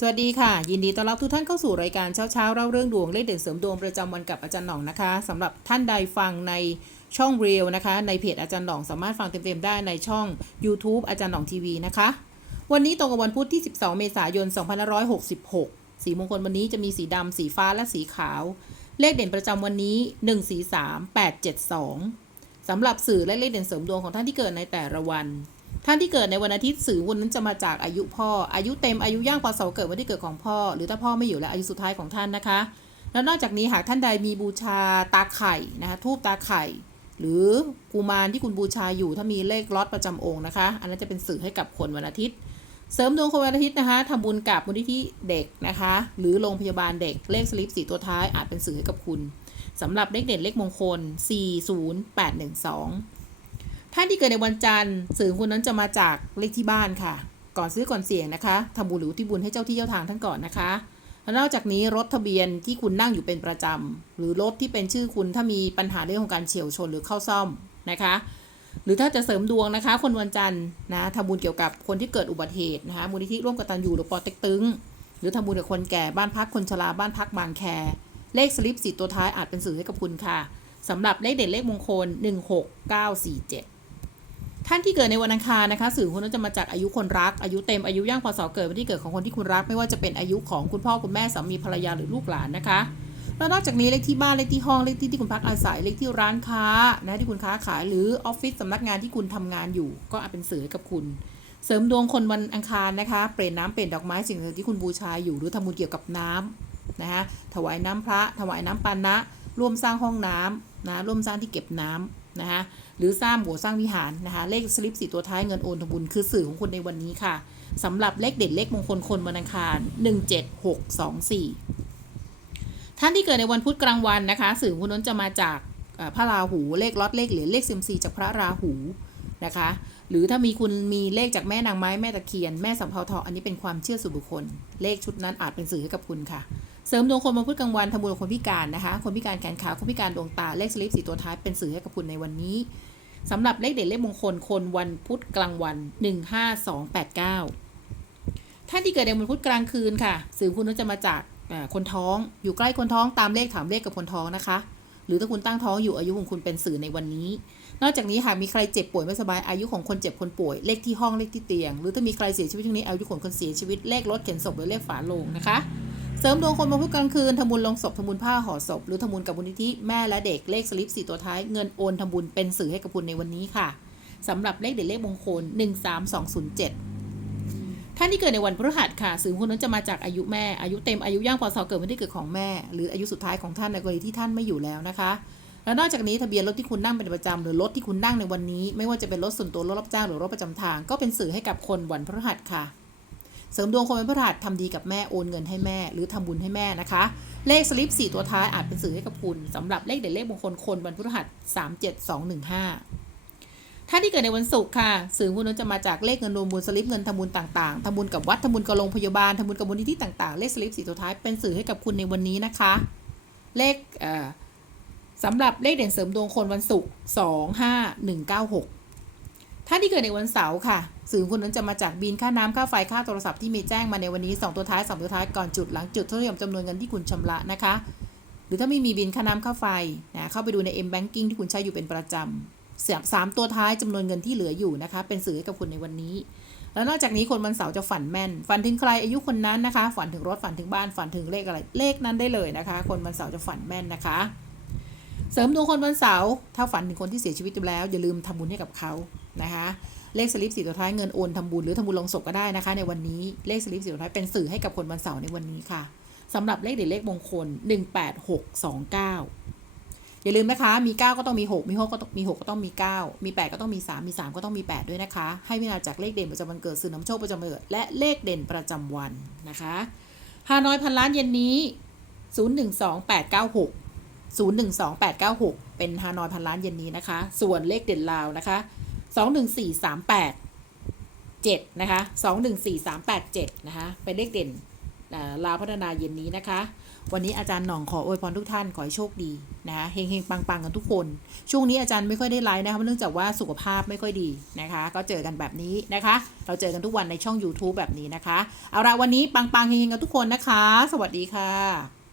สวัสดีค่ะ ยินดีต้อนรับทุกท่านเข้าสู่รายการเช้าเช้าๆเล่าเรื่องดวงเลขเด่นเสริมดวงประจำวันกับอาจารย์หน่องนะคะสำหรับท่านใดฟังในช่องเรียวนะคะ ในเพจอาจารย์หน่องสามารถฟังเต็มๆได้ในช่อง YouTube อาจารย์หน่องทีวีนะคะ วันนี้ตรงกับวันพุธที่ 12 เมษายน 2566 สีมงคลวันนี้จะมีสีดำสีฟ้าและสีขาว เลขเด่นประจำวันนี้ 1 4 3 8 7 2สำหรับสื่อและเลขเด่นเสริมดวงของท่านที่เกิดในแต่ละวัน ท่านที่เกิดในวันอาทิตย์สื่อวันนั้นจะมาจากอายุพ่อ อายุเต็มอายุย่างพอเสาเกิดวันที่เกิดของพ่อ หรือถ้าพ่อไม่อยู่และอายุสุดท้ายของท่านนะคะ แล้วนอกจากนี้หากท่านใดมีบูชาตาไข่นะคะทูบตาไข่ หรือกุมารที่คุณบูชาอยู่ถ้ามีเลขล็อตประจำองค์นะคะ อันนั้นจะเป็นสื่อให้กับคนวันอาทิตย์ เสริมดวงคนวันอาทิตย์นะคะทำบุญกับมูลนิธิเด็กนะคะ หรือโรงพยาบาลเด็กเลขสลิปสี่ตัวท้ายอาจเป็นสื่อให้กับคุณสำหรับเลขเด่นเลขมงคล 40812 ท่านที่เกิดในวันจันทร์สื่อคุณนั้นจะมาจากเลขที่บ้านค่ะ ก่อนซื้อก่อนเสี่ยงนะคะทำบุญหรือที่บุญให้เจ้าที่เจ้าทางท่านก่อนนะคะนอกจากนี้รถทะเบียนที่คุณนั่งอยู่เป็นประจำหรือรถที่เป็นชื่อคุณถ้ามีปัญหาเรื่องของการเฉียวชนหรือเข้าซ่อมนะคะ หรือถ้าจะเสริมดวงนะคะ คนวันจันทร์นะทำบุญเกี่ยวกับคนที่เกิดอุบัติเหตุนะคะมูลนิธิร่วมกตัญญูหรือปอเต็กตึงหรือทำบุญกับคนแก่บ้านพักคนชราบ้านพักบางแค เลขสลิปสีตัวท้ายอาจเป็นสื่อให้กับคุณค่ะสำหรับเลขเด่นเลขมงคล 16947 ท่านที่เกิดในวันอังคารนะคะสื่อคุณนั้นจะมาจากอายุคนรักอายุเต็มอายุย่างพศเกิดวันที่เกิดของคนที่คุณรัก ไม่ว่าจะเป็นอายุของคุณพ่อคุณแม่สามีภรรยาหรือลูกหลานนะคะแล้วนอกจากนี้เลขที่บ้านเลขที่ห้องเลขที่ที่คุณพักอาศัยเลขที่ร้านค้านะที่คุณค้าขายหรือออฟฟิศสำนักงานที่คุณทำงานอยู่ ก็อาจเป็นสื่อกับคุณ เสริมดวงคนวันอังคารนะคะเปลี่ยนน้ำเปลี่ยนดอกไม้สิ่งต่างที่คุณบูชาอยู่หรือทำบุญเกี่ยวกับน้ำนะคะถวายน้ำพระ ถวายน้ำปานะ ร่วมสร้างห้องน้ำนะร่วมสร้างที่เก็บน้ำ นะคะหรือสร้างโบสถ์สร้างวิหารนะคะเลขสลิปสีตัวท้ายเงินโอนทำบุญคือสื่อของคุณในวันนี้ค่ะสำหรับเลขเด็ดเลขมงคลคนวันอังคาร 17624 ท่านที่เกิดในวันพุธกลางวันนะคะ สื่อคุณนั้นจะมาจากพระราหูเลขล็อตเลขเหรียญเลขเซมซีจากพระราหูนะคะ หรือถ้ามีคุณมีเลขจากแม่นางไม้แม่ตะเคียน แม่สำเภาทองอันนี้เป็นความเชื่อส่วนบุคคล เลขชุดนั้นอาจเป็นสื่อให้กับคุณค่ะ เสริมดวงคนวันพุธกลางวันทำบุญกับคนพิการนะคะ คนพิการแขนขาคนพิการดวงตาเลขสลิปสีตัวท้ายเป็นสื่อให้กับคุณในวันนี้สำหรับเลขเด่นเลขมงคลคนวันพุธกลางวัน 15289 ท่านที่เกิดในวันพุธกลางคืนค่ะสื่อคุณนั้นจะมาจากคนท้องอยู่ใกล้คนท้องตามเลขถามเลขกับคนท้องนะคะ หรือถ้าคุณตั้งท้องอยู่อายุของคุณเป็นสื่อในวันนี้ นอกจากนี้หากมีใครเจ็บป่วยไม่สบายอายุของคนเจ็บคนป่วย เลขที่ห้องเลขที่เตียง หรือถ้ามีใครเสียชีวิตช่วงนี้อายุของคนเสียชีวิตเลขรถเข็นศพหรือเลขฝาโลงนะคะ เสริมดวงคนวันพุธกลางคืนทำบุญลงศพทำบุญผ้าห่อศพ หรือทำบุญกับบุญนิธิแม่และเด็กเลขสลิปสี่ตัวท้ายเงินโอนทำบุญเป็นสื่อให้กับคุณในวันนี้ค่ะสำหรับเลขเด็ดเลขมงคล 13207 ท่านที่เกิดในวันพฤหัสค่ะสื่อคนนั้นจะมาจากอายุแม่อายุเต็มอายุย่างพศเกิดวันที่เกิดของแม่ หรืออายุสุดท้ายของท่านในกรณีที่ท่านไม่อยู่แล้วนะคะแล้วนอกจากนี้ทะเบียนรถที่คุณนั่งเป็นประจำหรือรถที่คุณนั่งในวันนี้ ไม่ว่าจะเป็นรถส่วนตัวรถรับจ้างหรือรถประจำทาง ก็เป็นสื่อให้กับคนวันพฤหัสค่ะ เสริมดวงคนเป็นพระรหัสทำดีกับแม่โอนเงินให้แม่ หรือทำบุญให้แม่นะคะ เลขสลิป 4 ตัวท้ายอาจเป็นสื่อให้กับคุณสำหรับเลขเด่นเลขมงคลคนวันพฤหัส 37215 ถ้าที่เกิดในวันศุกร์ค่ะ สื่อคุณนั้นจะมาจากเลขเงินรวมบุญสลิปเงินทำบุญต่างๆทำบุญกับวัดทำบุญกับโรงพยาบาลทำบุญกับมูลนิธิต่างๆ เลขสลิป4ตัวท้ายเป็นสื่อให้กับคุณในวันนี้นะคะ เลขสำหรับเลขเด่นเสริมดวงคนวันศุกร์25196 ถ้าที่เกิดในวันเสาร์ค่ะสื่อคนนั้นจะมาจากบินค่าน้ำค่าไฟค่าโทรศัพท์ที่มีแจ้งมาในวันนี้ 2 ตัวท้าย 2 ตัวท้ายก่อนจุดหลังจุดเท่าเทียมจำนวนเงินที่คุณชำระนะคะ หรือถ้าไม่มีบินค่าน้ำค่าไฟนะเข้าไปดูใน M Banking ที่คุณใช้อยู่เป็นประจำเสสามตัวท้ายจำนวนเงินที่เหลืออยู่นะคะ เป็นสื่อให้กับคุณในวันนี้ แล้วนอกจากนี้คนวันเสาร์จะฝันแม่น ฝันถึงใครอายุคนนั้นนะคะ ฝันถึงรถฝันถึงบ้านฝันถึงเลขอะไรเลขนั้นได้เลยนะคะ คนวันเสาร์จะฝันแม่นนะคะ เสริมดวงคนวันเสาร์ถ้าฝันถึงคนที่เสียชีวิตไปแล้ว อย่าลืมทำบุญให้กับเขานะคะเลขสลิปสีตัวท้ายเงินโอนทำบุญหรือทำบุญลงศพก็ได้นะคะ ในวันนี้เลขสลิปสีตัวท้ายเป็นสื่อให้กับคนวันเสาร์ในวันนี้ค่ะสำหรับเลขเด็ดเลขมงคล 18629 อย่าลืมนะคะ มี 9 ก็ต้องมี 6 มี6ก็ต้องมี6ก็ต้องมี 9 มี 8 ก็ต้องมี 3 มี 3 ก็ต้องมี 8 ด้วยนะคะ ให้วินาจากเลขเด่นประจำวันเกิดสื่อน้ำโชคประจำวันเกิดและเลขเด่นประจำวันนะคะฮานอยพันล้านเย็นนี้ 012896 012896 เป็นฮานอยพันล้านเย็นนี้นะคะ ส่วนเลขเด่นลาวนะคะ 21438 7นะคะ214387 นะคะ เป็นเลขเด่นลาวพัฒนาเย็นนี้นะคะ วันนี้อาจารย์หน่องขออวยพรทุกท่านขอให้โชคดีนะคะเฮงๆปังๆกันทุกคน ช่วงนี้อาจารย์ไม่ค่อยได้ไลฟ์นะคะเนื่องจากว่าสุขภาพไม่ค่อยดีนะคะ ก็เจอกันแบบนี้นะคะ เราเจอกันทุกวันในช่อง YouTube แบบนี้นะคะ เอาละวันนี้ปังๆเฮงๆกันทุกคนนะคะ สวัสดีค่ะ